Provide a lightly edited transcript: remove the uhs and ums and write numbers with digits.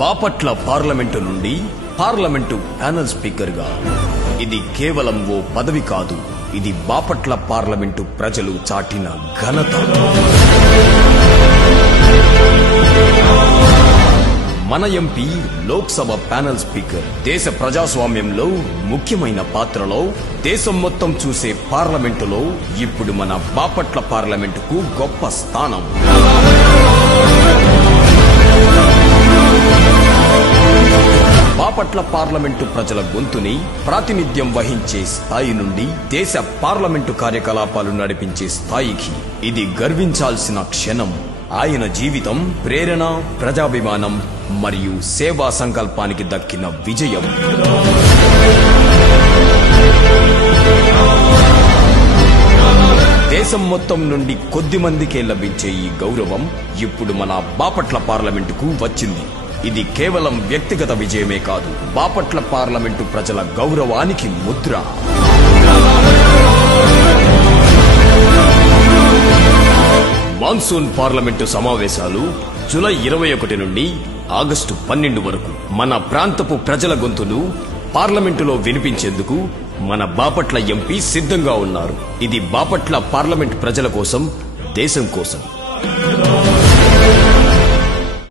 Bapatla parliament నుండి parliament panel speaker గా ఇది కేవలం ఓ పదవి కాదు, ఇది బాపట్ల పార్లమెంటు ప్రజలు చాటిన ఘనత. మన ఎంపీ లోక్సభ ప్యానెల్ స్పీకర్ దేశ ప్రజాస్వామ్యంలో ముఖ్యమైన పాత్రలో దేశం మొత్తం చూసే పార్లమెంటులో ఇప్పుడు మన బాపట్ల పార్లమెంటుకు గొప్ప స్థానం. బాపట్ల పార్లమెంటు ప్రజల గొంతుని ప్రాతినిధ్యం వహించే స్థాయి నుండి దేశ పార్లమెంటు కార్యకలాపాలు నడిపించే స్థాయికి ఇది గర్వించాల్సిన క్షణం. ఆయన జీవితం ప్రేరణ, ప్రజాభిమానం మరియు సేవా సంకల్పానికి దక్కిన విజయం. దేశం మొత్తం నుండి కొద్ది మందికే లభించే ఈ గౌరవం ఇప్పుడు మన బాపట్ల పార్లమెంటుకు వచ్చింది. ఇది కేవలం వ్యక్తిగత విజయమే కాదు, బాపట్ల పార్లమెంటు ప్రజల గౌరవానికి ముద్ర. మాన్సూన్ పార్లమెంటు సమావేశాలు జూలై 21 నుండి ఆగస్టు 12 వరకు మన ప్రాంతపు ప్రజల గొంతును పార్లమెంటులో వినిపించేందుకు మన బాపట్ల ఎంపీ సిద్ధంగా ఉన్నారు. ఇది బాపట్ల పార్లమెంటు ప్రజల కోసం, దేశం కోసం.